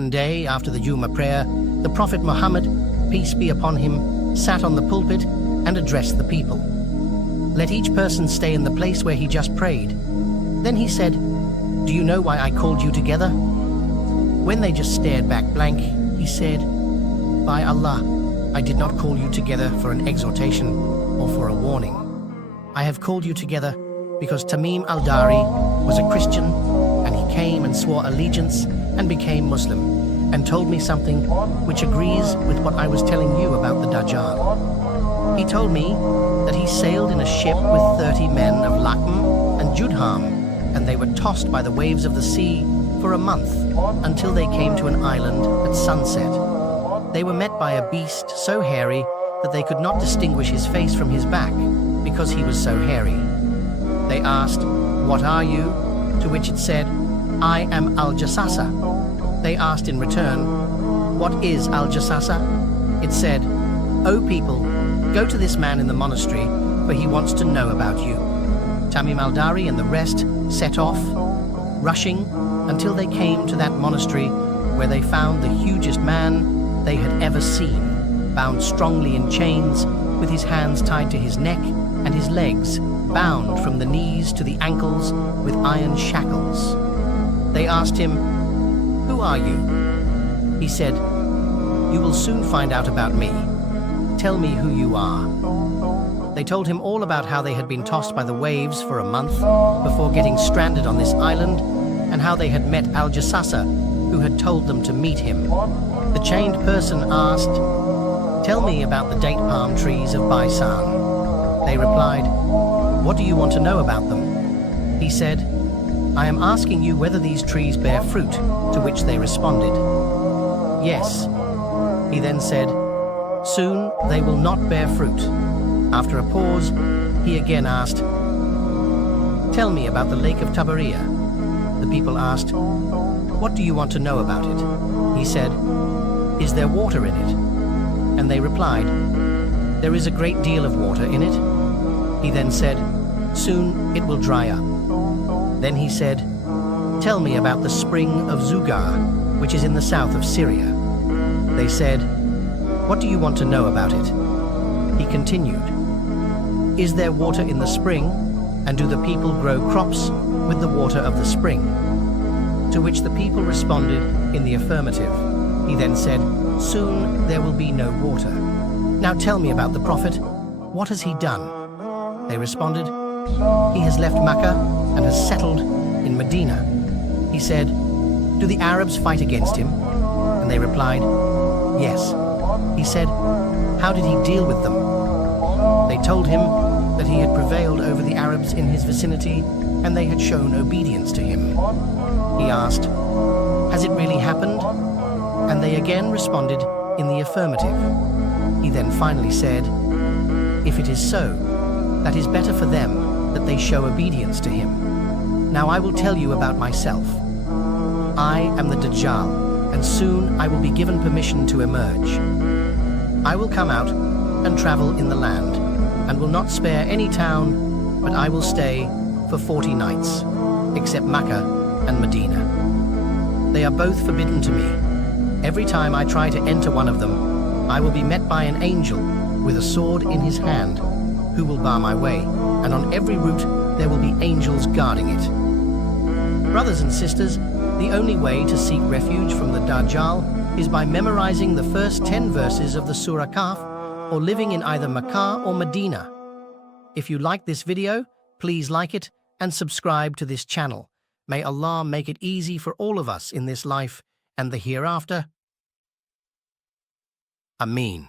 One day, after the Jummah prayer, the Prophet Muhammad, peace be upon him, sat on the pulpit and addressed the people. Let each person stay in the place where he just prayed. Then he said, "Do you know why I called you together?" When they just stared back blank, he said, "By Allah, I did not call you together for an exhortation or for a warning. I have called you together because Tamim al-Dari was a Christian, and he came and swore allegiance and became Muslim, and told me something which agrees with what I was telling you about the Dajjal. He told me that he sailed in a ship with 30 men of Lakm and Judham, and they were tossed by the waves of the sea for a month until they came to an island at sunset. They were met by a beast so hairy that they could not distinguish his face from his back because he was so hairy. They asked, 'What are you?' To which it said, 'I am Al-Jassasa.' They asked in return, 'What is Al-Jassasa?' It said, 'O people, go to this man in the monastery, for he wants to know about you.' Tamim al-Dari and the rest set off, rushing until they came to that monastery, where they found the hugest man they had ever seen, bound strongly in chains, with his hands tied to his neck and his legs bound from the knees to the ankles with iron shackles. They asked him, 'Who are you?' He said, 'You will soon find out about me. Tell me who you are.' They told him all about how they had been tossed by the waves for a month before getting stranded on this island, and how they had met Al-Jassasa, who had told them to meet him. The chained person asked, 'Tell me about the date palm trees of Baisan.' They replied, 'What do you want to know about them?' He said, 'I am asking you whether these trees bear fruit,' to which they responded, 'Yes.' He then said, 'Soon they will not bear fruit.' After a pause, he again asked, 'Tell me about the lake of Tabariya.' The people asked, 'What do you want to know about it?' He said, 'Is there water in it?' And they replied, 'There is a great deal of water in it.' He then said, 'Soon it will dry up.' Then he said, 'Tell me about the spring of Zugar, which is in the south of Syria.' They said, 'What do you want to know about it?' He continued, 'Is there water in the spring, and do the people grow crops with the water of the spring?' To which the people responded in the affirmative. He then said, 'Soon there will be no water. Now tell me about the Prophet. What has he done?' They responded, 'He has left Mecca and has settled in Medina.' He said, 'Do the Arabs fight against him?' And they replied, 'Yes.' He said, 'How did he deal with them?' They told him that he had prevailed over the Arabs in his vicinity, and they had shown obedience to him. He asked, 'Has it really happened?' And they again responded in the affirmative. He then finally said, 'If it is so, that is better for them that they show obedience to him. Now I will tell you about myself. I am the Dajjal, and soon I will be given permission to emerge. I will come out and travel in the land, and will not spare any town, but I will stay for 40 nights, except Mecca and Medina. They are both forbidden to me. Every time I try to enter one of them, I will be met by an angel with a sword in his hand, who will bar my way, and on every route there will be angels guarding it. Brothers and sisters, the only way to seek refuge from the Dajjal is by memorizing the first 10 verses of the Surah Kahf, or living in either Mecca or Medina. If you like this video, please like it and subscribe to this channel. May Allah make it easy for all of us in this life and the hereafter. Ameen.